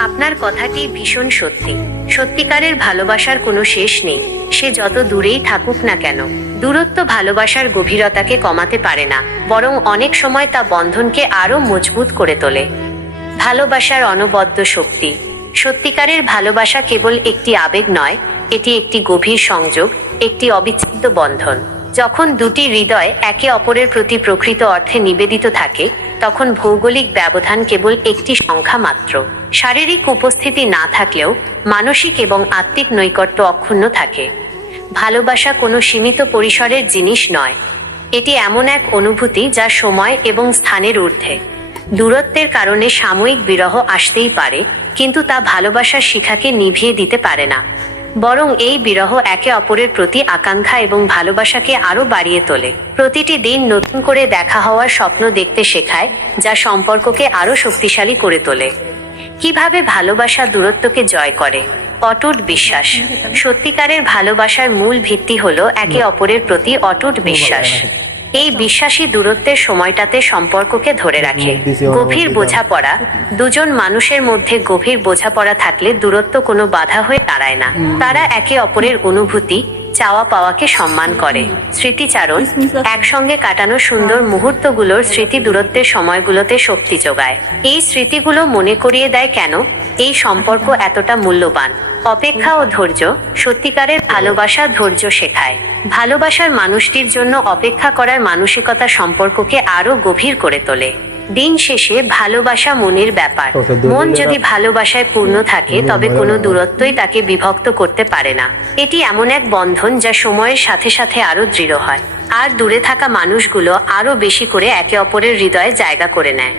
আপনার কথাটি ভীষণ সত্যি। সত্যিকারের ভালোবাসার কোনো শেষ নেই, সে যত দূরেই থাকুক না কেন। দূরত্ব ভালোবাসার গভীরতাকে কমাতে পারে না, বরং অনেক সময় তা বন্ধনকে আরো মজবুত করে তোলে। ভালোবাসার অনবদ্য শক্তি। সত্যিকারের ভালোবাসা কেবল একটি আবেগ নয়, এটি একটি গভীর সংযোগ, একটি অবিচ্ছেদ্য বন্ধন। যখন দুটি হৃদয় একে অপরের প্রতি প্রকৃত অর্থে নিবেদিত থাকে, তখন ভৌগোলিক ব্যবধান কেবল একটি সংখ্যা মাত্র। শারীরিক উপস্থিতি না থাকলেও মানসিক এবং আত্মিক নৈকট্য অক্ষুণ্ণ থাকে। ভালোবাসা কোনো সীমিত পরিসরের জিনিস নয়, এটি এমন এক অনুভূতি যা সময় এবং স্থানের ঊর্ধ্বে। দূরত্বের কারণে সাময়িক বিরহ আসতেই পারে, কিন্তু তা ভালোবাসার শিখাকে নিভিয়ে দিতে পারে না। বরং এই বিরহ একে অপরের প্রতি আকাঙ্ক্ষা এবং ভালোবাসাকে আরো বাড়িয়ে তোলে। প্রতিটি দিন নতুন করে দেখা হওয়ার স্বপ্ন দেখতে শেখায়, যা সম্পর্ককে আরো শক্তিশালী করে তোলে। কিভাবে ভালোবাসা দূরত্বকে জয় করে? অটুট বিশ্বাস। সত্যিকারের ভালোবাসার মূল ভিত্তি হলো একে অপরের প্রতি অটুট বিশ্বাস। এই বিশ্বাসী দূরত্বের সময়টাতে সম্পর্ককে ধরে রাখে। গভীর বোঝাপড়া। দুজন মানুষের মধ্যে গভীর বোঝাপড়া থাকলে দূরত্ব কোনো বাধা হয়ে দাঁড়ায় না। তারা একে অপরের অনুভূতি, চাওয়া পাওয়াকে সম্মান করে। স্মৃতিচারণ। একসঙ্গে কাটানো সুন্দর মুহূর্তগুলোর স্মৃতি দূরত্বের সময়গুলোতে শক্তি যোগায়। এই স্মৃতিগুলো মনে করিয়ে দেয় কেন এই সম্পর্ক এতটা মূল্যবান। অপেক্ষা ও ধৈর্য। সত্যিকারের ভালোবাসা ধৈর্য শেখায়। ভালোবাসার মানুষটির জন্য অপেক্ষা করার মানসিকতা সম্পর্ককে আরো গভীর করে তোলে। দিন শেষে ভালোবাসা মনের ব্যাপার। মন যদি ভালোবাসায় পূর্ণ থাকে, তবে কোনো দূরত্বই তাকে বিভক্ত করতে পারে না। এটি এমন এক বন্ধন যা সময়ের সাথে সাথে আরো দৃঢ় হয়, আর দূরে থাকা মানুষগুলো আরো বেশি করে একে অপরের হৃদয়ে জায়গা করে নেয়।